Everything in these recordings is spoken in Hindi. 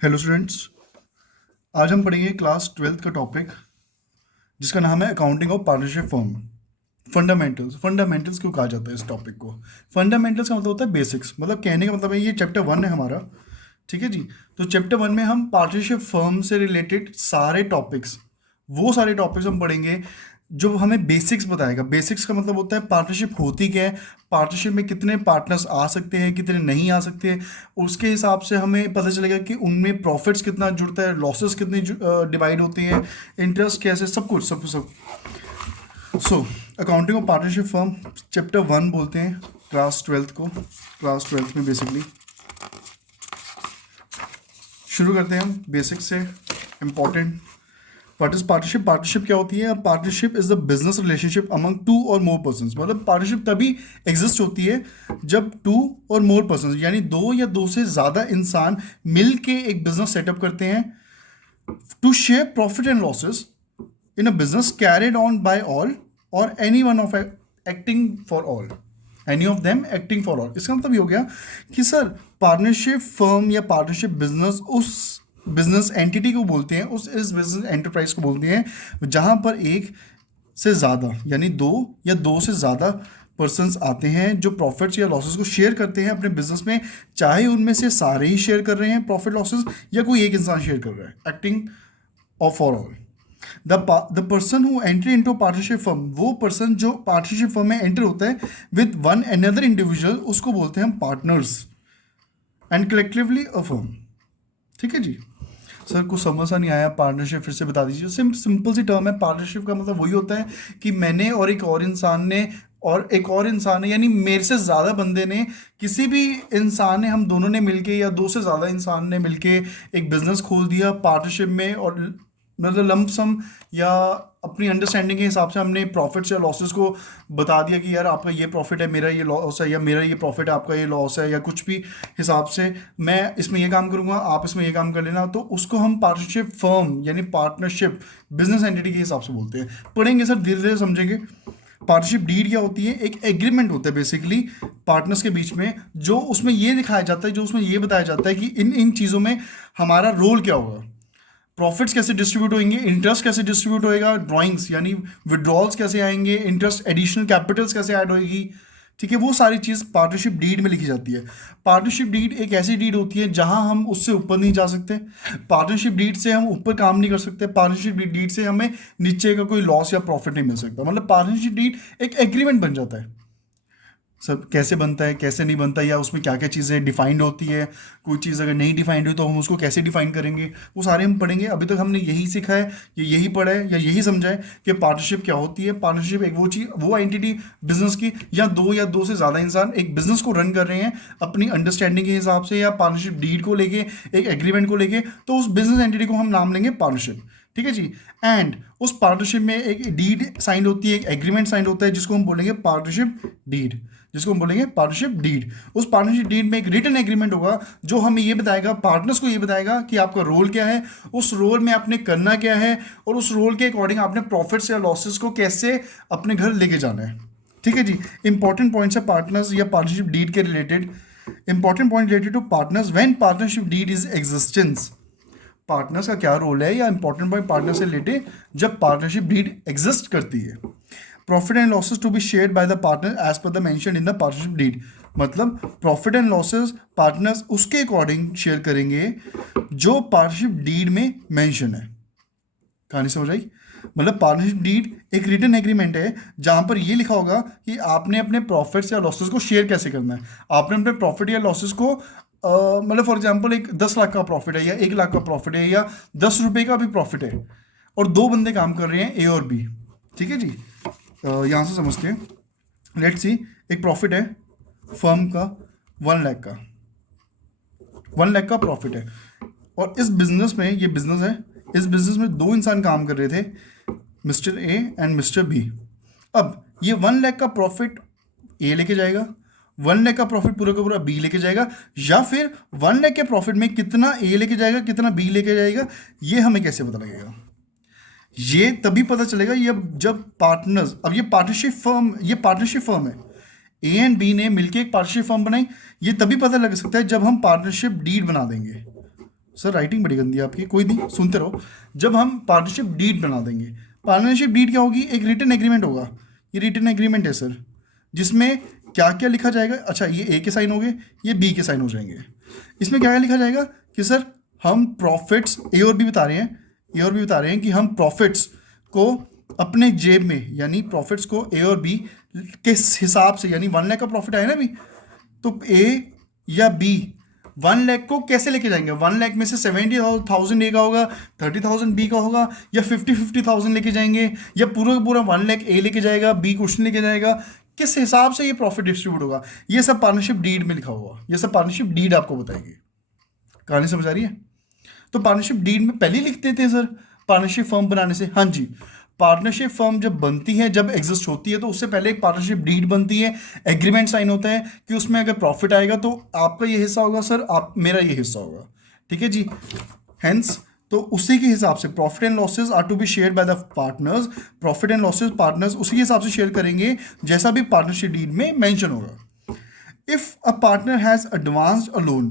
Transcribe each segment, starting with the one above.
Hello students. आज हम पढ़ेंगे क्लास ट्वेल्थ का टॉपिक जिसका नाम है accounting of partnership firm. Fundamentals. Fundamentals क्यों कहा जाता है इस टॉपिक को? फंडामेंटल्स का मतलब होता है बेसिक्स, मतलब कहने का मतलब है ये चैप्टर 1 है हमारा। ठीक है जी। तो चैप्टर 1 में हम पार्टनरशिप फर्म से रिलेटेड सारे टॉपिक्स, वो सारे टॉपिक्स हम पढ़ेंगे जो हमें बेसिक्स बताएगा। बेसिक्स का मतलब होता है पार्टनरशिप होती क्या है, पार्टनरशिप में कितने पार्टनर्स आ सकते हैं, कितने नहीं आ सकते। उसके हिसाब से हमें पता चलेगा कि उनमें प्रॉफिट्स कितना जुड़ता है, लॉसेस कितने डिवाइड होती हैं, इंटरेस्ट कैसे, सब कुछ सब सब। So accounting of partnership firm chapter 1 बोलते हैं क्लास ट्वेल्थ को। क्लास ट्वेल्थ में बेसिकली शुरू करते हैं हम बेसिक से। Important what is partnership? Partnership क्या होती है? Partnership is the business relationship among two or more person. मतलब पार्टनरशिप तभी एग्जिस्ट होती है जब टू और मोर पर्सन यानी दो या दो से ज़्यादा इंसान मिल के एक बिजनेस सेटअप करते हैं to share profit and losses in a business carried on by all और any one of acting for all, any of them acting for all. इसका मतलब ये हो गया कि सर पार्टनरशिप फर्म या पार्टनरशिप बिजनेस उस बिजनेस एंटिटी को बोलते हैं, उस इस बिजनेस एंटरप्राइज को बोलते हैं जहां पर एक से ज़्यादा यानी दो या दो से ज़्यादा पर्सन्स आते हैं जो प्रॉफिट्स या लॉसेस को शेयर करते हैं अपने बिजनेस में, चाहे उनमें से सारे ही शेयर कर रहे हैं प्रॉफिट लॉसेस या कोई एक इंसान शेयर कर रहा है, acting of for all. The person who entry into partnership firm, वो पर्सन जो पार्टनरशिप फर्म में एंटर होता है विद वन अनदर इंडिविजुअल, उसको बोलते हैं हम partners and collectively a firm. ठीक है जी। सर कुछ समझ नहीं आया, पार्टनरशिप फिर से बता दीजिए। सिंपल सी टर्म है। पार्टनरशिप का मतलब वही होता है कि मैंने और एक और इंसान ने और एक और इंसान ने, यानी मेरे से ज़्यादा बंदे ने, किसी भी इंसान ने, हम दोनों ने मिलके या दो से ज़्यादा इंसान ने मिलके एक बिजनेस खोल दिया पार्टनरशिप में, और मतलब लंप सम या अपनी अंडरस्टैंडिंग के हिसाब से हमने प्रॉफिट्स या लॉसेस को बता दिया कि यार आपका ये प्रॉफिट है, मेरा ये लॉस है, या मेरा ये प्रॉफिट है, आपका ये लॉस है, या कुछ भी हिसाब से मैं इसमें ये काम करूंगा, आप इसमें ये काम कर लेना। तो उसको हम पार्टनरशिप फर्म यानी पार्टनरशिप बिजनेस एंटिटी के हिसाब से बोलते हैं। पढ़ेंगे सर, धीरे धीरे समझेंगे। पार्टनरशिप डीड क्या होती है? एक एग्रीमेंट होता है बेसिकली पार्टनर्स के बीच में, जो उसमें ये दिखाया जाता है, जो उसमें ये बताया जाता है कि इन इन चीज़ों में हमारा रोल क्या होगा, प्रॉफिट्स कैसे डिस्ट्रीब्यूट होंगे, इंटरेस्ट कैसे डिस्ट्रीब्यूट होएगा, ड्रॉइंग्स यानी विड्रॉल्स कैसे आएंगे, इंटरेस्ट एडिशनल कैपिटल्स कैसे ऐड होएगी। ठीक है, वो सारी चीज़ पार्टनरशिप डीड में लिखी जाती है। पार्टनरशिप डीड एक ऐसी डीड होती है जहां हम उससे ऊपर नहीं जा सकते। पार्टनरशिप डीड से हम ऊपर काम नहीं कर सकते। पार्टनरशिप डीड से हमें नीचे का कोई लॉस या प्रॉफिट नहीं मिल सकता। मतलब पार्टनरशिप डीड एक एग्रीमेंट बन जाता है। सब कैसे बनता है, कैसे नहीं बनता, या उसमें क्या क्या चीज़ें डिफाइंड होती है, कोई चीज़ अगर नहीं डिफाइंड हुई तो हम उसको कैसे डिफाइन करेंगे, वो सारे हम पढ़ेंगे। अभी तक हमने यही सीखा है, या यही पढ़ा है, या यही समझा है कि पार्टनरशिप क्या होती है। पार्टनरशिप एक वो चीज़, वो एंटिटी बिजनेस की, या दो से ज़्यादा इंसान एक बिजनेस को रन कर रहे हैं अपनी अंडरस्टैंडिंग के हिसाब से, या पार्टनरशिप डीड को लेके, एक एग्रीमेंट को लेके, तो उस बिजनेस एंटिटी को हम नाम लेंगे पार्टनरशिप। ठीक है जी। एंड उस पार्टनरशिप में एक डीड साइन होती है, एक एग्रीमेंट साइन होता है, जिसको हम बोलेंगे पार्टनरशिप डीड, जिसको हम बोलेंगे पार्टनरशिप डीड। उस पार्टनरशिप डीड में एक रिटन एग्रीमेंट होगा जो हमें ये बताएगा, पार्टनर्स को ये बताएगा कि आपका रोल क्या है, उस रोल में आपने करना क्या है, और उस रोल के अकॉर्डिंग आपने प्रॉफिट्स या लॉसेस को कैसे अपने घर लेके जाना है। ठीक है जी। इंपॉर्टेंट पॉइंट्स है पार्टनर्स या पार्टनरशिप डीड के related. Important point related to partners when partnership deed is existence. Partners का क्या रोल है, या इंपॉर्टेंट पॉइंट पार्टनर से रिलेटेड जब पार्टनरशिप डीड एग्जिस्ट करती है। Profit and losses to be shared by the partner as per the mention in the partnership deed. मतलब प्रॉफिट एंड लॉसेस पार्टनर्स उसके अकॉर्डिंग शेयर करेंगे जो पार्टनरशिप डीड में मेंशन है। कहानी समझ आई? मतलब पार्टनरशिप डीड एक रिटन एग्रीमेंट है जहां पर ये लिखा होगा कि आपने अपने प्रॉफिट्स या लॉसेस को शेयर कैसे करना है। आपने अपने प्रॉफिट या लॉसेस को मतलब फॉर एग्जांपल एक 10 लाख का प्रॉफिट है, या 1 लाख का प्रॉफिट है, या 10 रुपए का भी प्रॉफिट है, और दो बंदे काम कर रहे हैं, ए और बी। ठीक है जी। यहाँ से समझते हैं। लेट्स सी, एक प्रॉफिट है फर्म का 1 लाख का, 1 लाख का प्रॉफिट है, और इस बिजनेस में, ये बिजनेस है, इस बिजनेस में दो इंसान काम कर रहे थे, mister A and mister B. अब ये 1 लाख का प्रॉफिट ए लेके जाएगा, 1 लाख का प्रॉफिट पूरा का पूरा बी लेके जाएगा, या फिर 1 लाख के प्रॉफिट में कितना ए लेके जाएगा, कितना बी लेके जाएगा, ये हमें कैसे पता लगेगा? ये तभी पता चलेगा ये जब पार्टनर्स, अब ये पार्टनरशिप फर्म है, ए एंड बी ने मिलकर एक पार्टनरशिप फर्म बनाई। ये तभी पता लग सकता है जब हम पार्टनरशिप डीड बना देंगे। सर राइटिंग बड़ी गंदी है आपकी, कोई नहीं, सुनते रहो। जब हम पार्टनरशिप डीड बना देंगे, पार्टनरशिप डीड क्या होगी, एक रिटन एग्रीमेंट होगा। ये रिटन एग्रीमेंट है सर, जिसमें क्या क्या लिखा जाएगा। अच्छा, ये ए के साइन हो गए, ये बी के साइन हो जाएंगे। इसमें क्या क्या लिखा जाएगा कि सर हम प्रॉफिट्स ए और बी बता रहे हैं, ए और बी बता रहे हैं कि हम प्रॉफिट्स को अपने जेब में, यानी प्रॉफिट्स को ए और बी किस हिसाब से, यानी 1 लाख का प्रॉफिट आया ना अभी, तो ए या बी 1 लाख को कैसे लेके जाएंगे। 1 लाख में से 70,000 ए का होगा, 30,000 बी का होगा, या 50,000 लेके जाएंगे, या पूरा का पूरा 1 लाख ए लेके जाएगा, बी क्वेश्चन लेके जाएगा, किस हिसाब से ये प्रॉफिट डिस्ट्रीब्यूट होगा, ये सब पार्टनरशिप डीड में लिखा होगा। ये सब पार्टनरशिप डीड आपको बताएगी। कहानी समझ आ रही है? तो पार्टनरशिप डीड में पहले ही लिख देते हैं सर पार्टनरशिप फर्म बनाने से। हाँ जी, पार्टनरशिप फर्म जब बनती है, जब एग्जिस्ट होती है, तो उससे पहले एक पार्टनरशिप डीड बनती है, एग्रीमेंट साइन होता है कि उसमें अगर प्रॉफिट आएगा तो आपका ये हिस्सा होगा सर, आप मेरा ये हिस्सा होगा। ठीक है जी। हेंस तो उसी के हिसाब से profit and losses are to be share by the partners. Profit and losses partners उसी के हिसाब से शेयर करेंगे जैसा भी पार्टनरशिप डीड में मेंशन होगा। If a partner has advanced a loan,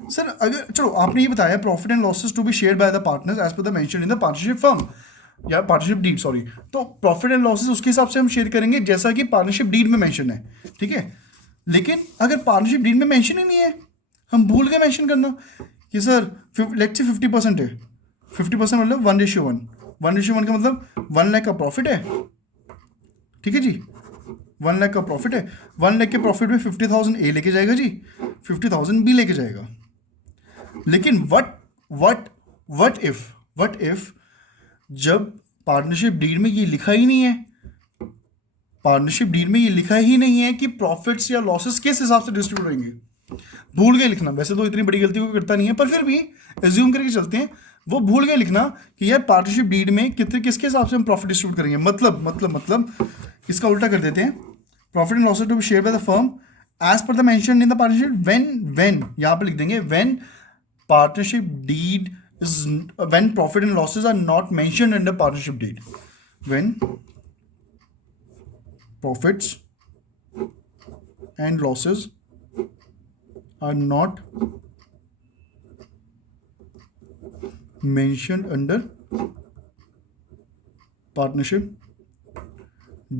sir अगर चलो आपने ये बताया profit and losses to be share by the partners as per the mention in the partnership firm या पार्टनरशिप डीड, सॉरी, तो प्रॉफिट एंड लॉसेस उसके हिसाब से हम शेयर करेंगे जैसा कि पार्टनरशिप डीड में मेंशन है। ठीक है, लेकिन अगर पार्टनरशिप डीड में मेंशन ही नहीं है, हम भूल गए मेंशन करना कि सर लेट्स से 50% है, 50% मतलब 1:1, 1:1 का मतलब 1 लाख का प्रॉफिट है। ठीक है जी, 1 लाख का प्रॉफिट है, 1 लाख के प्रॉफिट में 50,000 ए लेके जाएगा जी, 50,000 बी लेके जाएगा। लेकिन वट इफ जब पार्टनरशिप डीड में ये लिखा ही नहीं है, पार्टनरशिप डीड में ये लिखा ही नहीं है कि प्रॉफिट्स या लॉसेस किस हिसाब से डिस्ट्रीब्यूट होंगे, भूल गए लिखना। वैसे तो इतनी बड़ी गलती को करता नहीं है, पर फिर भी एज्यूम करके चलते हैं, वो भूल गए लिखना कि यार पार्टनरशिप डीड में कितने किसके हिसाब से हम प्रॉफिट डिस्ट्रीब्यूट करेंगे। मतलब इसका उल्टा कर देते हैं, profit and losses to be share by the firm as per the mention in the partnership when यहां पर लिख देंगे when partnership deed is when profit and losses are not mentioned in the partnership deed, when profits and losses are not mentioned under partnership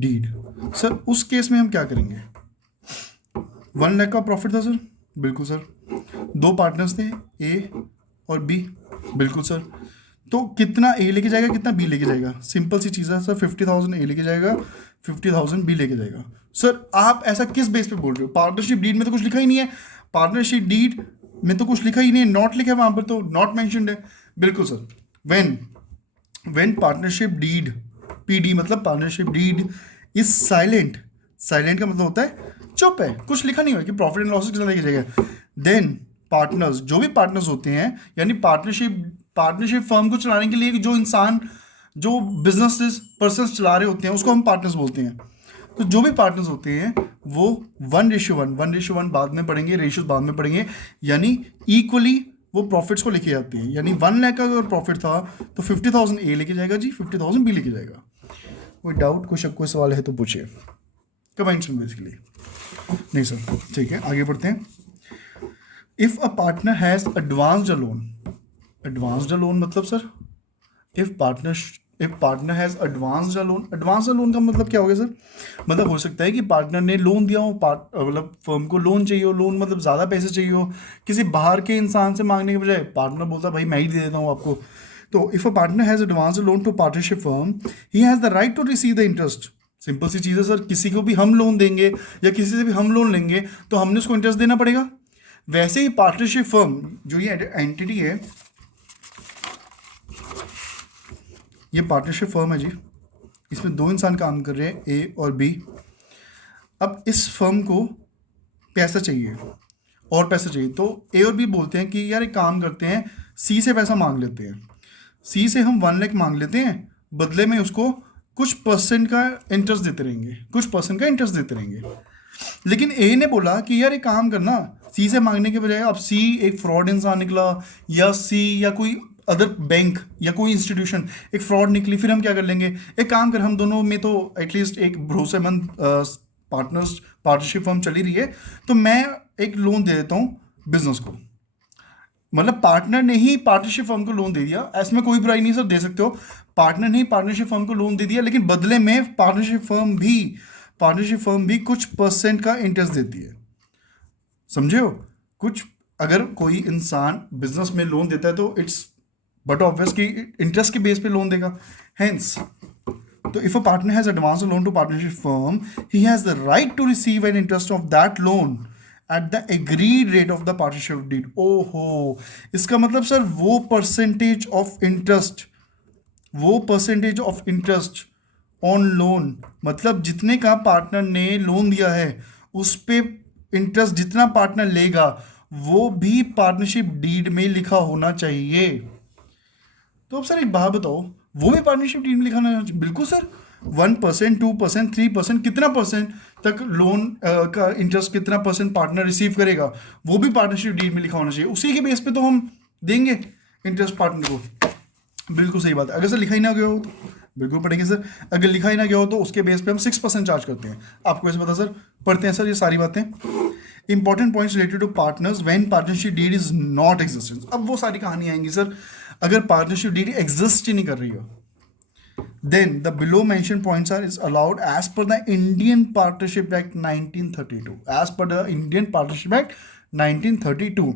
deed। Sir उस केस में हम क्या करेंगे? 1 लाख का प्रॉफिट था सर, बिल्कुल सर, 2 पार्टनर्स थे ए और बी, बिल्कुल सर, तो कितना ए लेके जाएगा कितना बी लेके जाएगा? सिंपल सी चीज़ है सर, 50,000 ए लेके जाएगा, 50,000 बी लेके जाएगा। सर आप ऐसा किस बेस पे बोल रहे हो? पार्टनरशिप डीड में तो कुछ लिखा ही नहीं है, पार्टनरशिप डीड में तो कुछ लिखा ही नहीं है, नॉट लिखा है वहां पर, तो नॉट मेंशन्ड है। बिल्कुल sir, when partnership deed, PD मतलब partnership deed is silent, silent का मतलब होता है चुप है, कुछ लिखा नहीं हुआ कि प्रॉफिट एंड लॉसेस कितना लेके जाएगा, देन पार्टनर्स, जो भी पार्टनर्स होते हैं, यानी पार्टनरशिप फर्म को चलाने के लिए जो इंसान, जो बिजनेस पर्सन चला रहे होते हैं, उसको हम पार्टनर्स बोलते हैं। तो जो भी पार्टनर्स होते हैं वो 1:1 बाद में पढ़ेंगे, रेशियोज बाद में पढ़ेंगे, यानी इक्वली वो प्रॉफिट्स को लेके जाते हैं। यानी 1 लाख का अगर प्रॉफिट था तो 50,000 ए लेके जाएगा जी, 50,000 बी लेके जाएगा। कोई डाउट, कोई शक, कोई सवाल है तो पूछिए कमेंट्स में बेसिकली। नहीं सर, ठीक है, आगे बढ़ते हैं। If a partner has advanced a loan, advanced a loan मतलब sir if partner has advanced a loan, advance a loan का मतलब क्या हो गया सर? मतलब हो सकता है कि पार्टनर ने लोन दिया हो, मतलब फर्म को लोन चाहिए हो, लोन मतलब ज़्यादा पैसे चाहिए हो, किसी बाहर के इंसान से मांगने के बजाय पार्टनर बोलता है भाई मैं ही दे देता हूँ आपको। तो if a partner has advance loan to partnership firm, he has the right to receive the interest. Simple सी चीज़ है सर, किसी को भी हम लोन देंगे या किसी से भी हम लोन लेंगे तो हमने उसको इंटरेस्ट देना पड़ेगा। वैसे ही पार्टनरशिप फर्म जो ये एंटिटी है, ये पार्टनरशिप फर्म है जी, इसमें 2 इंसान काम कर रहे हैं, ए और बी। अब इस फर्म को पैसा चाहिए और पैसा चाहिए, तो ए और बी बोलते हैं कि यार एक काम करते हैं, सी से पैसा मांग लेते हैं, सी से हम 1 लाख मांग लेते हैं, बदले में उसको कुछ परसेंट का इंटरेस्ट देते रहेंगे, कुछ परसेंट का इंटरेस्ट देते रहेंगे। लेकिन ए ने बोला कि यार एक काम करना, सी से मांगने के बजाय, अब सी एक फ्रॉड इंसान निकला, या सी या कोई अदर बैंक या कोई इंस्टीट्यूशन एक फ्रॉड निकली, फिर हम क्या कर लेंगे? एक काम कर, हम दोनों में तो एटलीस्ट एक भरोसेमंद पार्टनरशिप फर्म चली रही है, तो मैं एक लोन दे देता हूँ बिजनेस को, मतलब पार्टनर ने ही पार्टनरशिप फर्म को लोन दे दिया, इसमें कोई बुराई नहीं सर, दे सकते हो। पार्टनर ने ही पार्टनरशिप फर्म को लोन दे दिया, लेकिन बदले में पार्टनरशिप फर्म भी कुछ परसेंट का इंटरेस्ट देती है, समझे हो? कुछ, अगर कोई इंसान बिजनेस में लोन देता है तो इट्स बट ऑब्वियस कि इंटरेस्ट के बेस पे लोन देगा। हेंस, तो if a partner has advance loan to partnership firm, he has the right to receive an interest of that loan at the agreed rate of the partnership deed. ओहो, इसका मतलब सर वो percentage of interest on loan, मतलब जितने का पार्टनर ने लोन दिया है उस पे इंटरेस्ट जितना पार्टनर लेगा वो भी पार्टनरशिप डीड में लिखा होना चाहिए। तो अब सर एक बात बताओ, वो भी पार्टनरशिप डीड में लिखा होना चाहिए? बिल्कुल सर, 1%, 2%, 3%, कितना परसेंट तक लोन का इंटरेस्ट, कितना परसेंट पार्टनर रिसीव करेगा, वो भी पार्टनरशिप डीड में लिखा होना चाहिए। उसी के बेस पे तो हम देंगे इंटरेस्ट पार्टनर को। बिल्कुल सही बात है। अगर सर लिखा ही ना गया हो तो बिल्कुल पढ़ेंगे सर, अगर लिखा ही ना गया हो तो उसके बेस पे हम 6% चार्ज करते हैं। आपको ऐसे पता सर, पढ़ते हैं सर ये सारी बातें। Important points related to partners when partnership deed is not existence. अब वो सारी कहानी आएंगी सर, अगर पार्टनरशिप डीड एग्जिस्ट ही नहीं कर रही हो, then the below mentioned points are is allowed as per the Indian Partnership Act 1932, as per the Indian Partnership Act 1932।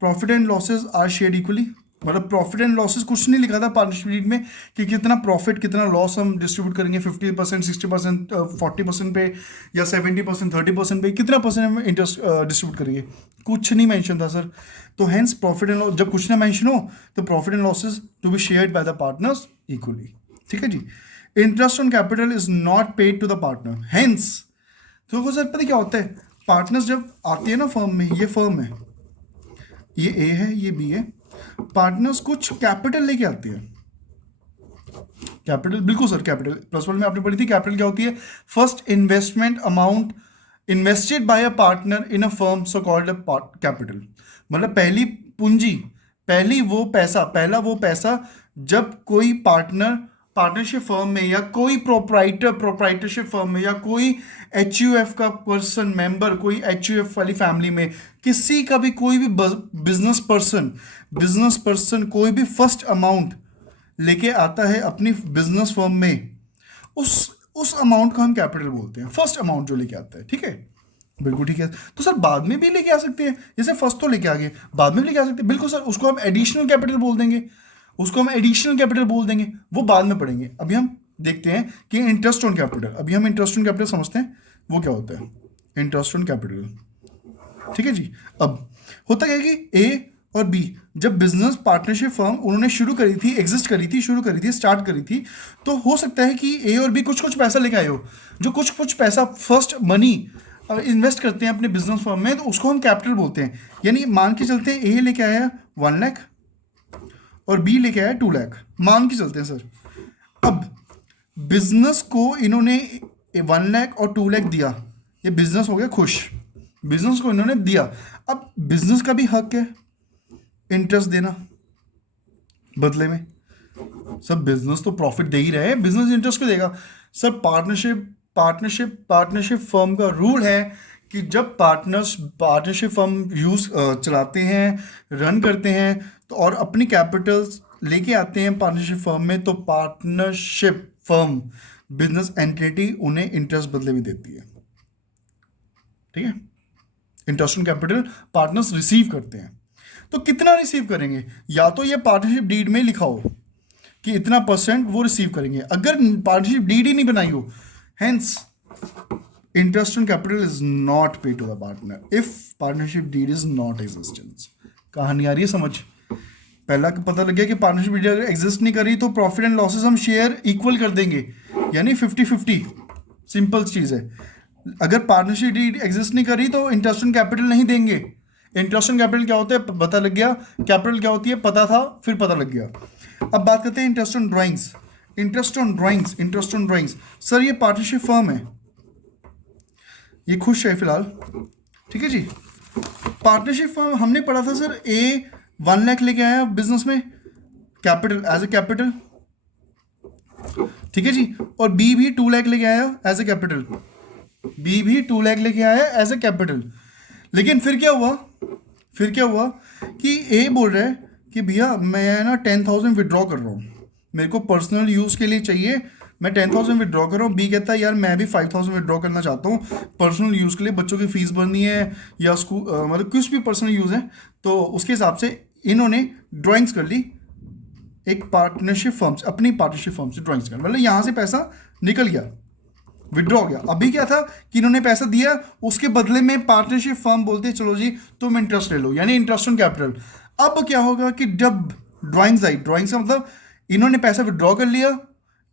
Profit and losses are shared equally, मतलब प्रॉफिट एंड लॉसेस कुछ नहीं लिखा था पार्टनरशिप डीड में कि कितना प्रॉफिट कितना लॉस हम डिस्ट्रीब्यूट करेंगे, 50%, 60%, 40% पे, या 70%, 30% पे, कितना परसेंट हम इंटरेस्ट डिस्ट्रीब्यूट करेंगे, कुछ नहीं मेंशन था सर। तो हेंस प्रॉफिट एंड लॉस, जब कुछ ना मेंशन हो तो profit and losses to be shared by the partners equally. ठीक है जी। Interest on capital is not paid to the partner, hence. तो सर पता क्या होता है, पार्टनर्स जब आते हैं ना फर्म में, ये फर्म है, ये ए है, ये बी है, पार्टनर्स कुछ कैपिटल लेके आते हैं। कैपिटल, बिल्कुल सर, कैपिटल प्लस वन में आपने पढ़ी थी। कैपिटल क्या होती है? First investment amount invested bye a partner in a firm, so called capital. मतलब पहली पूंजी, पहला वो पैसा जब कोई पार्टनरशिप फर्म में, या कोई प्रोप्राइटरशिप फर्म में, या कोई HUF का पर्सन मेंबर, कोई HUF वाली फैमिली में, किसी का भी कोई भी बिजनेस पर्सन कोई भी फर्स्ट अमाउंट लेके आता है अपनी बिजनेस फर्म में, उस अमाउंट को हम कैपिटल बोलते हैं, फर्स्ट अमाउंट जो लेके आता है। ठीक है, बिल्कुल ठीक है। तो सर बाद में भी लेके आ सकते हैं, जैसे फर्स्ट तो लेके आ गए, बाद में भी लेके आ सकते हैं, बिल्कुल सर, उसको हम एडिशनल कैपिटल बोल देंगे, वो बाद में पढ़ेंगे। अभी हम देखते हैं कि इंटरेस्ट ऑन कैपिटल, समझते हैं वो क्या होता है, इंटरेस्ट ऑन कैपिटल। ठीक है जी। अब होता क्या है कि ए और बी जब बिजनेस पार्टनरशिप फर्म उन्होंने शुरू करी थी, स्टार्ट करी थी, तो हो सकता है कि ए और बी कुछ पैसा लेके आए हो, जो कुछ पैसा फर्स्ट मनी इन्वेस्ट करते हैं अपने बिजनेस फर्म में, तो उसको हम कैपिटल बोलते हैं। यानी मान के चलते हैं ए लेके आया 1 लाख और बी लेके आया 2 लाख, मान के चलते हैं सर। अब बिजनेस को इन्होंने 1 लाख और 2 लाख दिया, ये बिजनेस हो गया खुश, बिजनेस को इन्होंने दिया। अब बिजनेस का भी हक है इंटरेस्ट देना बदले में। सर बिजनेस तो प्रॉफिट दे ही रहे, बिजनेस इंटरेस्ट क्यों देगा? सर पार्टनरशिप फर्म का रूल है कि जब पार्टनरशिप फर्म चलाते हैं, रन करते हैं, तो और अपनी कैपिटल्स लेके आते हैं पार्टनरशिप फर्म में, तो पार्टनरशिप फर्म बिजनेस एंटिटी उन्हें इंटरेस्ट बदले में देती है। ठीक है, interest on capital partners receive करते हैं। तो कितना रिसीव करेंगे? या तो ये पार्टनरशिप डीड में लिखा हो कि इतना परसेंट वो रिसीव करेंगे, अगर पार्टनरशिप डीड ही नहीं बनाई हो, hence interest on capital is not pay to the partner if partnership deed is not existence. कहानी आ रही है समझ? पहला पता लग गया कि पार्टनरशिप डीड अगर एग्जिस्ट नहीं करी तो प्रॉफिट एंड लॉसेस हम शेयर इक्वल कर देंगे, यानी 50-50, सिंपल चीज़ है। अगर पार्टनरशिप डीड एग्जिस्ट नहीं करी तो इंटरेस्ट ऑन कैपिटल नहीं देंगे। इंटरेस्ट ऑन कैपिटल क्या होता है पता लग गया, कैपिटल क्या होती है पता था, फिर पता लग गया। अब बात करते हैं इंटरेस्ट ऑन ड्राइंग्स। सर ये पार्टनरशिप फर्म है, ये खुश है फिलहाल, ठीक है जी। पार्टनरशिप फर्म हमने पढ़ा था सर, ए 1 लाख लेके आया बिजनेस में कैपिटल एज ए कैपिटल, ठीक है जी, और बी भी 2 लाख लेके आया एज ए कैपिटल, लेकिन फिर क्या हुआ, फिर क्या हुआ कि ए बोल रहा है कि भैया मैं ना 10,000 विड्रॉ कर रहा हूँ, मेरे को पर्सनल यूज़ के लिए चाहिए, मैं 10,000 विड्रॉ कर रहा हूँ। बी कहता है यार मैं भी 5,000 विड्रॉ करना चाहता हूँ पर्सनल यूज़ के लिए, बच्चों की फीस भरनी है या स्कूल मतलब कुछ भी पर्सनल यूज़ है। तो उसके हिसाब से इन्होंने ड्राइंग्स कर ली एक पार्टनरशिप फर्म से, अपनी पार्टनरशिप फर्म से ड्राइंग्स कर, मतलब यहाँ से पैसा निकल गया, विड्रॉ हो गया। अभी क्या था कि इन्होंने पैसा दिया, उसके बदले में पार्टनरशिप फर्म बोलती है चलो जी तुम इंटरेस्ट ले लो, यानी इंटरेस्ट ऑन कैपिटल। अब क्या होगा कि जब ड्राइंग्स आई, ड्राइंग्स का मतलब इन्होंने पैसा विड्रॉ कर लिया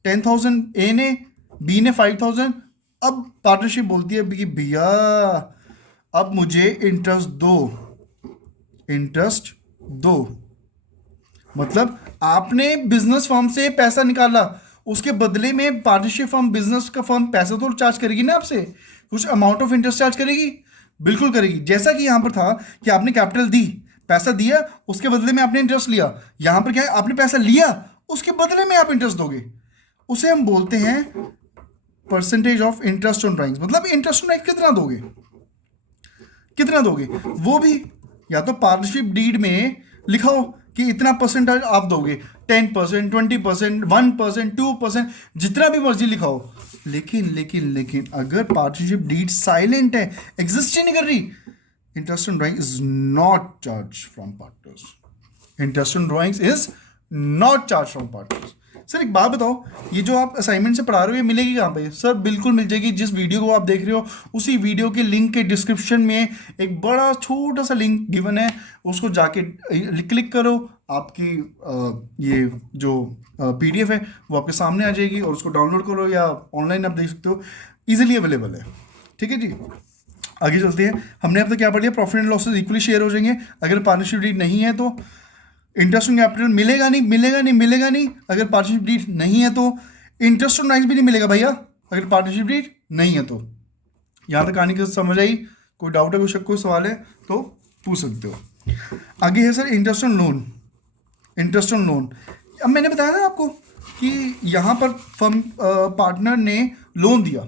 10,000 ए ने, बी ने 5,000। अब पार्टनरशिप बोलती है कि भैया अब मुझे इंटरेस्ट दो, इंटरेस्ट दो। मतलब आपने बिजनेस फर्म से पैसा निकाला, उसके बदले में पार्टनरशिप फर्म, बिजनेस का फर्म पैसा तो चार्ज करेगी ना आपसे, कुछ अमाउंट ऑफ इंटरेस्ट चार्ज करेगी, बिल्कुल करेगी। जैसा कि यहाँ पर था कि आपने कैपिटल दी, पैसा दिया, उसके बदले में आपने इंटरेस्ट लिया। यहाँ पर क्या है, आपने पैसा लिया, उसके बदले में आप इंटरेस्ट दोगे, उसे हम बोलते हैं percentage of interest on drawings. मतलब इंटरेस्ट ऑन ड्राइंग्स कितना दोगे, कितना दोगे, वो भी या तो पार्टनरशिप डीड में लिखाओ कि इतना परसेंटेज आप दोगे, 10%, 20%, 1%, 2%, जितना भी मर्जी लिखाओ। लेकिन लेकिन लेकिन अगर पार्टनरशिप डीड साइलेंट है, एग्जिस्ट ही नहीं कर रही, interest on drawing is not charge from partners, interest on drawings is not charge from partners. Sir एक बात बताओ, ये जो आप असाइनमेंट से पढ़ा रहे हो ये मिलेगी कहाँ पे? सर बिल्कुल मिल जाएगी, जिस वीडियो को आप देख रहे हो उसी वीडियो के लिंक के डिस्क्रिप्शन में एक बड़ा छोटा सा लिंक गिवन है, उसको जाके क्लिक करो, आपकी ये जो PDF है वो आपके सामने आ जाएगी और उसको डाउनलोड करो या ऑनलाइन आप देख सकते हो, ईजिली अवेलेबल है। ठीक है जी, आगे चलते हैं। हमने अब तक क्या पढ़ लिया, profit and losses equally share हो जाएंगे। अगर पार्टनरशिप डीड नहीं है तो इंटरेस्ट ऑन कैपिटल मिलेगा नहीं, मिलेगा नहीं, मिलेगा नहीं। अगर पार्टनरशिप डीड नहीं है तो इंटरेस्ट ऑन राइट्स भी नहीं मिलेगा भैया, अगर पार्टनरशिप डीड नहीं है तो। यहाँ तक कहानी की समझ आई? कोई डाउट है, कोई शक, कोई सवाल है तो पूछ सकते हो। आगे है sir interest on loan, interest on loan. अब मैंने बताया ना आपको कि यहाँ पर फर्म पार्टनर ने लोन दिया,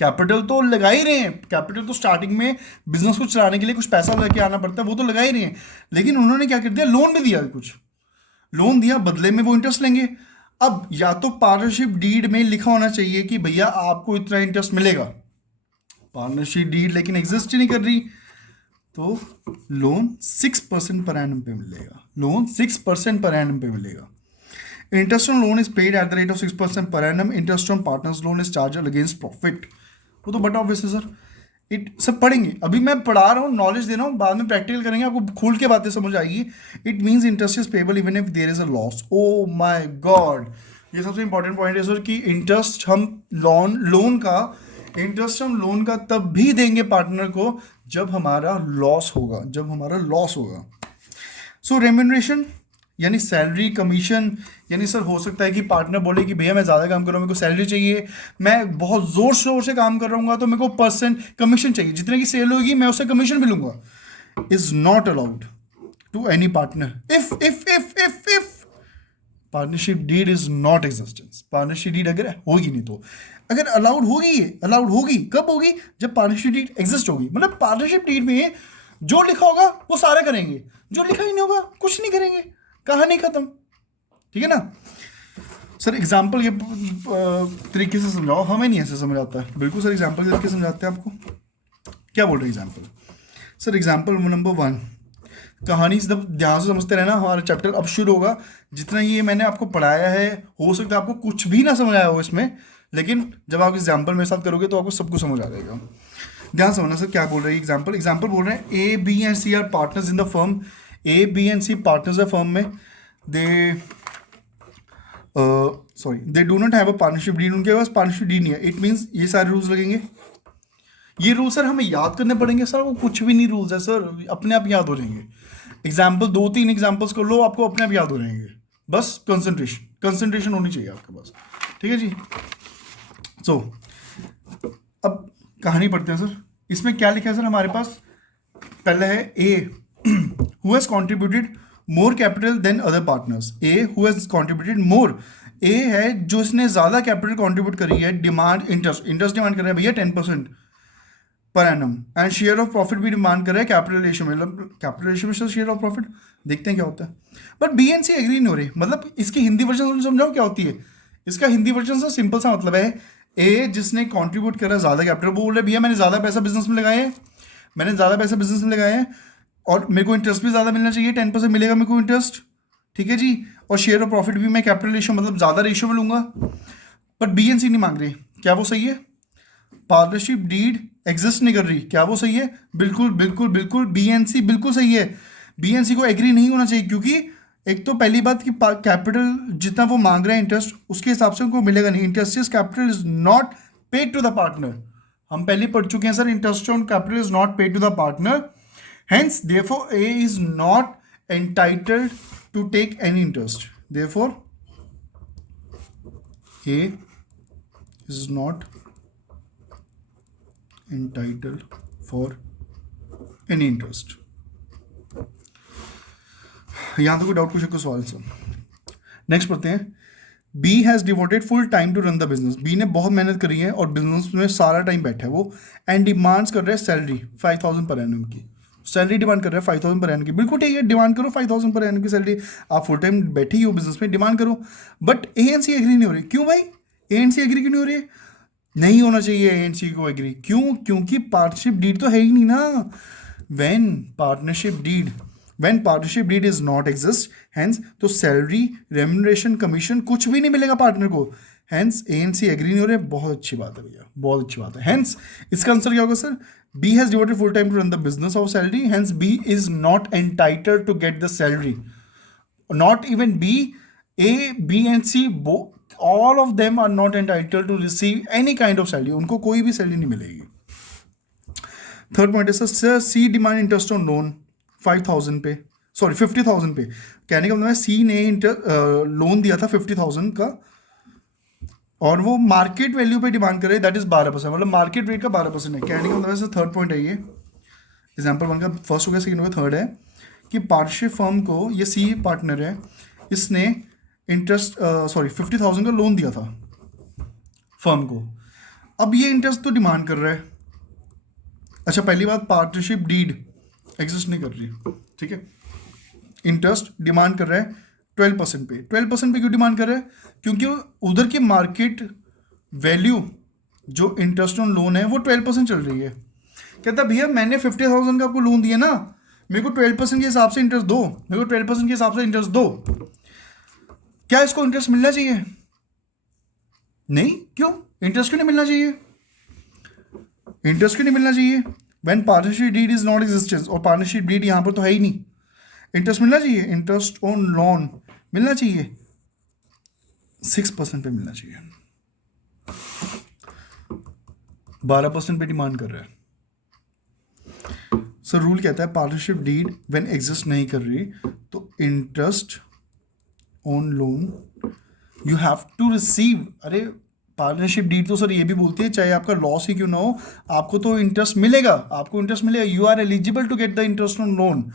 कैपिटल तो लगा ही रहे हैं, कैपिटल तो स्टार्टिंग में बिजनेस को चलाने के लिए कुछ पैसा लेके आना पड़ता है, वो तो लगा ही रहे हैं, लेकिन उन्होंने क्या कर दिया, लोन भी दिया, कुछ लोन दिया, बदले में वो इंटरेस्ट लेंगे। अब या तो पार्टनरशिप डीड में लिखा होना चाहिए कि भैया आपको इतना इंटरेस्ट मिलेगा, पार्टनरशिप डीड लेकिन एग्जिस्ट ही नहीं कर रही, तो लोन 6% पर एनम पे मिलेगा, लोन 6% पर एनम पे मिलेगा। Interest on loan is paid eight the rate of 6% per annum, interest on partners loan is charged against profit. वो तो बट ऑब्वियस है सर, इट सब पढ़ेंगे, अभी मैं पढ़ा रहा हूँ, नॉलेज दे रहा हूँ, बाद में प्रैक्टिकल करेंगे, आपको खोल के बातें समझ आएगी। It means interest is payable even if there is a loss. Oh my god, ये सबसे इंपॉर्टेंट पॉइंट है सर कि इंटरेस्ट हम लोन का तब भी देंगे पार्टनर को जब हमारा लॉस होगा, जब हमारा लॉस होगा। सो रेम्यूनरेशन यानी सैलरी, कमीशन, यानी सर हो सकता है कि पार्टनर बोले कि भैया मैं ज़्यादा काम कर रहा हूँ, मेरे को सैलरी चाहिए, मैं बहुत ज़ोर शोर से काम कर रहा हूँ तो मेरे को परसेंट कमीशन चाहिए, जितने की सेल होगी मैं उससे कमीशन भी लूँगा। Is not allowed to any partner if partnership deed is not existence. Partnership deed अगर होगी नहीं तो, अगर अलाउड होगी, अलाउड होगी कब होगी, जब पार्टनरशिप डीड एग्जिस्ट होगी। मतलब पार्टनरशिप डीड में जो लिखा होगा वो सारे करेंगे, जो लिखा ही नहीं होगा कुछ नहीं करेंगे, कहानी खत्म। ठीक है ना सर? एग्जाम्पल ये तरीके से समझाओ, हमें नहीं ऐसे समझ आता है। बिल्कुल सर, एग्जाम्पल करके समझाते हैं आपको। क्या बोल रहे हैं एग्जाम्पल? सर एग्जाम्पल नंबर 1, कहानी से ध्यान से समझते रहना, हमारा चैप्टर अब शुरू होगा। जितना ये मैंने आपको पढ़ाया है, हो सकता है आपको कुछ भी ना समझ आया हो इसमें, लेकिन जब आप एग्जाम्पल मेरे साथ करोगे तो आपको सब कुछ समझ आ जाएगा। ध्यान समझना सर, क्या बोल रहे हैं एग्जाम्पल? एग्जाम्पल बोल रहे हैं A, B and C are partners in the firm. A, B and C partners है फर्म में। They do not have a partnership deed, उनके पास पार्टनरशिप डीड नहीं है। इट मीन्स ये सारे रूल्स लगेंगे। ये रूल सर हमें याद करने पड़ेंगे सर, वो कुछ भी नहीं रूल्स है सर, अपने आप याद हो जाएंगे। एग्जाम्पल 2-3 एग्जाम्पल्स कर लो, आपको अपने आप याद हो जाएंगे। बस कंसंट्रेशन होनी चाहिए आपके पास। ठीक है जी। सो अब कहानी पढ़ते हैं सर। इसमें क्या लिखा है सर हमारे पास? पहले है A who has contributed more capital than other partners। A who has contributed more, A है जो इसने ज़्यादा कैपिटल कंट्रीब्यूट करी है। डिमांड इंटरेस्ट डिमांड कर रहा है भैया 10%। Per annum and share of profit भी डिमांड कर रहा है कैपिटल रेशियो में, मतलब कैपिटल रेशियो में शेयर ऑफ प्रॉफिट, देखते हैं क्या होता है। बट बीएनसी एग्री नहीं हो रही, मतलब इसकी हिंदी वर्जन समझाओ क्या होती है। इसका हिंदी वर्जन से सिंपल सा मतलब है, ए जिसने कंट्रीब्यूट करा ज़्यादा कैपिटल, वो बोल रहे भैया मैंने ज़्यादा पैसा बिजनेस में लगाया है, मैंने ज़्यादा पैसा बिजनेस में लगाया है और मेरे को इंटरेस्ट भी ज़्यादा मिलना चाहिए, 10% मिलेगा मेरे को इंटरेस्ट, ठीक है जी, और शेयर ऑफ प्रॉफिट भी मैं कैपिटल रेशियो मतलब ज़्यादा रेशियो में लूँगा। बट बीएनसी नहीं मांग रही, क्या वो सही है? पार्टनरशिप डीड एग्जिस्ट नहीं कर रही, क्या वो सही है? बिल्कुल बिल्कुल बिल्कुल, बीएनसी बिल्कुल सही है। बीएनसी को एग्री नहीं होना चाहिए, क्योंकि एक तो पहली बात कि कैपिटल जितना वो मांग रहे हैं इंटरेस्ट, उसके हिसाब से उनको मिलेगा नहीं। Interest capital is not paid to the partner, हम पहले पढ़ चुके हैं sir, interest on capital is not paid to the partner, hence therefore A is not entitled to take any interest, therefore A is not entitled for any interest। यहां तो कोई डाउट क्वेश्चन का सवाल सर। नेक्स्ट पढ़ते हैं, B has devoted full time to run the business, B ने बहुत मेहनत करी है और बिजनेस में सारा टाइम बैठा है वो, एंड डिमांड्स कर रहा है सैलरी 5000 पर एनम की, सैलरी डिमांड कर रहा है 5000 पर एनम की। बिल्कुल ठीक है, डिमांड करो 5000 पर एनम की सैलरी, आप फुल टाइम बैठे ही हो बिजनेस में, डिमांड करो। बट एएनसी एग्री नहीं हो रही, क्यों भाई? एएनसी एग्री क्यों नहीं हो रही है? नहीं होना चाहिए एएनसी को एग्री, क्यों? क्योंकि पार्टनरशिप डीड तो है ही नहीं ना। When partnership deed is not exist, hence तो सैलरी, रेम्यूनरेशन, कमीशन कुछ भी नहीं मिलेगा पार्टनर को, हेंस एएनसी एग्री नहीं हो रहे। बहुत अच्छी बात है भैया, बहुत अच्छी बात है। हेंस इसका आंसर क्या होगा sir? B has devoted full time to run the business of salary, hence B is not entitled to get the salary. Not even B, A, B and C, all of them are not entitled to receive any kind of salary, उनको कोई भी सैलरी नहीं मिलेगी। थर्ड पॉइंट है sir, C demand interest on loan 5000 पे, सॉरी 50000 पे, कहने का मतलब है सी ने लोन दिया था 50000 का और वो मार्केट वैल्यू पे डिमांड करे, दैट इज 12%, मतलब मार्केट रेट का 12% है। कहने का मतलब है सर, थर्ड पॉइंट है ये, एग्जाम्पल 1 का फर्स्ट हो गया, सेकेंड हो गया, थर्ड है कि पार्टनरशिप फर्म को, ये सी पार्टनर है, इसने इंटरेस्ट 50,000 का लोन दिया था फर्म को, अब ये इंटरेस्ट तो डिमांड कर रहा है। अच्छा, पहली बात, पार्टनरशिप डीड एग्जिस्ट नहीं कर रही, ठीक है, इंटरेस्ट डिमांड कर रहा है 12% पे। 12% पे क्यों डिमांड कर रहा है? क्योंकि उधर की मार्केट वैल्यू जो इंटरेस्ट ऑन लोन है वो 12% चल रही है। कहता भैया मैंने 50,000 का आपको लोन दिया ना, मेरे को 12% के हिसाब से इंटरेस्ट दो, मेरे को 12% के हिसाब से इंटरेस्ट दो। क्या इसको इंटरेस्ट मिलना चाहिए? नहीं, क्यों इंटरेस्ट क्यों नहीं मिलना चाहिए? इंटरेस्ट क्यों नहीं मिलना चाहिए? When partnership deed is not existence, और पार्टनरशिप डीड यहां पर तो है ही नहीं, इंटरेस्ट मिलना चाहिए, इंटरेस्ट ऑन लोन मिलना चाहिए, 6% पे मिलना चाहिए, 12% पे डिमांड कर रहा है। सर रूल कहता है पार्टनरशिप डीड व्हेन एग्जिस्ट नहीं कर रही तो interest on loan you have to receive. अरे पार्टनरशिप डीड तो सर ये भी बोलती है चाहे आपका लॉस ही क्यों ना हो, आपको तो इंटरेस्ट मिलेगा, आपको इंटरेस्ट मिलेगा, you are eligible to get the interest on loan,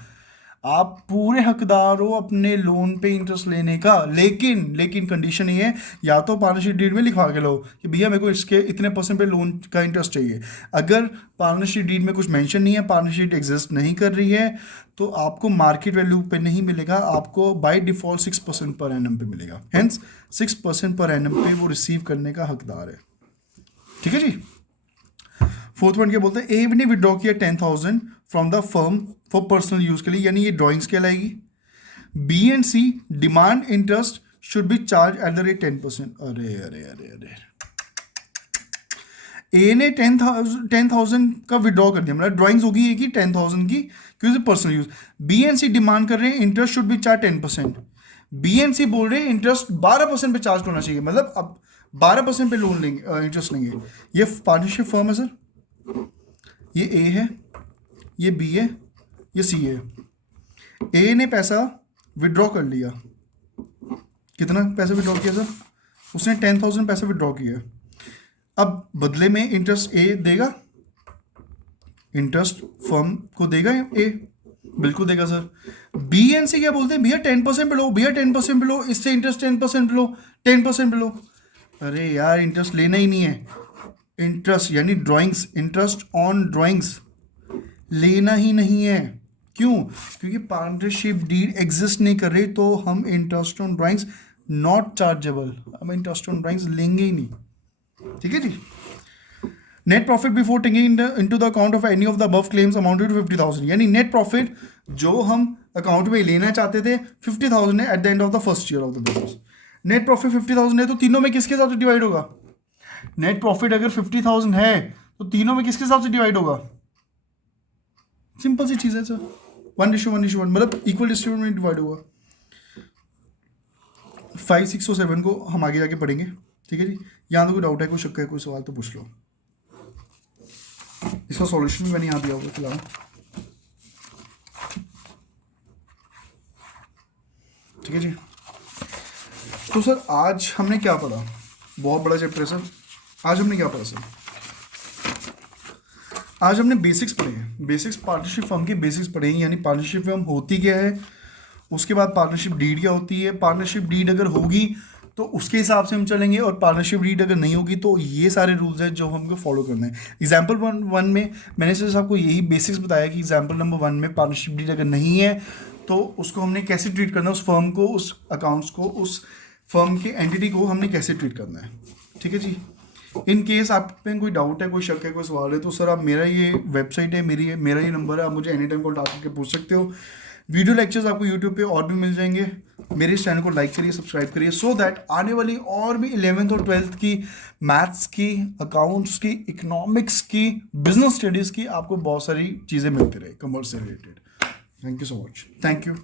आप पूरे हकदार हो अपने लोन पे इंटरेस्ट लेने का। लेकिन कंडीशन ये है, या तो पार्टनरशिप डीड में लिखवा के लो कि भैया मेरे को इसके इतने % पे लोन का इंटरेस्ट चाहिए। अगर पार्टनरशिप डीड में कुछ मेंशन नहीं है, पार्टनरशिप एग्जिस्ट नहीं कर रही है, तो आपको मार्केट वैल्यू पे नहीं मिलेगा, आपको बाय डिफॉल्ट 6% पर एनम पे मिलेगा। हेंस 6% पर एनम पे वो रिसीव करने का हकदार है, ठीक है जी। फोर्थ पॉइंट क्या बोलते हैं, ए ने विड्रॉ किया 10,000 from the firm for personal use के लिए, यानी ये ड्राइंग्स कहलाएगी। B and C demand interest should be charge at the rate 10%। अरे अरे अरे अरे, ए ने 10,000 का विड्रॉ कर दिया, मतलब ड्राइंग्स होगी एक ही 10,000 की क्योंकि personal use. B and C demand कर रहे हैं interest should be charge 10%, B and C बोल रहे हैं इंटरेस्ट 12% पे चार्ज होना चाहिए, मतलब अब 12% पे लोन लेंगे, इंटरेस्ट लेंगे। ये पार्टनरशिप फर्म है सर, ये ए है, ये बी है, ये सी है। ए ने पैसा विड्रॉ कर लिया, कितना पैसा विड्रॉ किया सर? उसने 10,000 पैसा विड्रॉ किया। अब बदले में इंटरेस्ट ए देगा, इंटरेस्ट फर्म को देगा ए, बिल्कुल देगा सर। बी एंड सी क्या बोलते हैं, भैया 10% पे लो, भैया 10% पे लो, इससे इंटरेस्ट 10% पे लो, 10% पे लो। अरे यार इंटरेस्ट लेना ही नहीं है, इंटरेस्ट यानी ड्राइंग्स, इंटरेस्ट ऑन ड्राइंग्स लेना ही नहीं है। क्यों? क्योंकि पार्टनरशिप डीड एग्जिस्ट नहीं कर रही, तो हम interest on drawings not chargeable, हम इंटरेस्ट ऑन ड्राइंग्स लेंगे ही नहीं। ठीक है जी। Net profit before taking into the account of any of the above claims amounted to 50,000, यानी नेट प्रॉफिट जो हम अकाउंट में लेना चाहते थे 50,000 है at the end of the first year of the business. Net profit 50,000 है तो तीनों में किसके हिसाब से डिवाइड होगा? नेट प्रॉफिट अगर 50,000 है तो तीनों में किसके हिसाब से डिवाइड होगा? सिंपल सी चीज है सर, 1:1:1, मतलब इक्वल डिस्ट्रीब्यूशन में डिवाइड होगा। 5, 6 और 7 को हम आगे जाके पढ़ेंगे। ठीक है जी। यहाँ तो कोई डाउट है, कोई शक है, कोई सवाल तो पूछ लो। इसका सॉल्यूशन भी मैंने यहाँ दिया होगा फिलहाल। ठीक है जी। तो सर आज हमने क्या पढ़ा? बहुत बड़ा चैप्टर है सर। आज हमने क्या पढ़ा सर? आज हमने बेसिक्स पढ़े हैं। बेसिक्स पार्टनरशिप फर्म के बेसिक्स पढ़े हैं, यानी पार्टनरशिप फर्म होती क्या है, उसके बाद पार्टनरशिप डीड क्या होती है, पार्टनरशिप डीड अगर होगी तो उसके हिसाब से हम चलेंगे, और पार्टनरशिप डीड अगर नहीं होगी तो ये सारे रूल्स हैं जो हमको फॉलो करना है। एग्जाम्पल वन में मैंने सिर्फ आपको यही बेसिक्स बताया कि एग्जाम्पल नंबर 1 में पार्टनरशिप डीड अगर नहीं है तो उसको हमने कैसे ट्रीट करना है, उस फर्म को, उस अकाउंट्स को, उस फर्म के एंटिटी को हमने कैसे ट्रीट करना है। ठीक है जी। इन केस आप पे कोई डाउट है, कोई शक है, कोई सवाल है, तो सर आप मेरा ये वेबसाइट है, मेरा ये नंबर है, आप मुझे एनी टाइम कॉल करके पूछ सकते हो। वीडियो लेक्चर्स आपको यूट्यूब पे और भी मिल जाएंगे। मेरे इस चैनल को लाइक करिए, सब्सक्राइब करिए, सो दैट आने वाली और भी 11th और 12th की मैथ्स की, अकाउंट्स की, इकोनॉमिक्स की, बिजनेस स्टडीज़ की आपको बहुत सारी चीज़ें मिलती रहे कॉमर्स से related. Thank you so much. Thank you.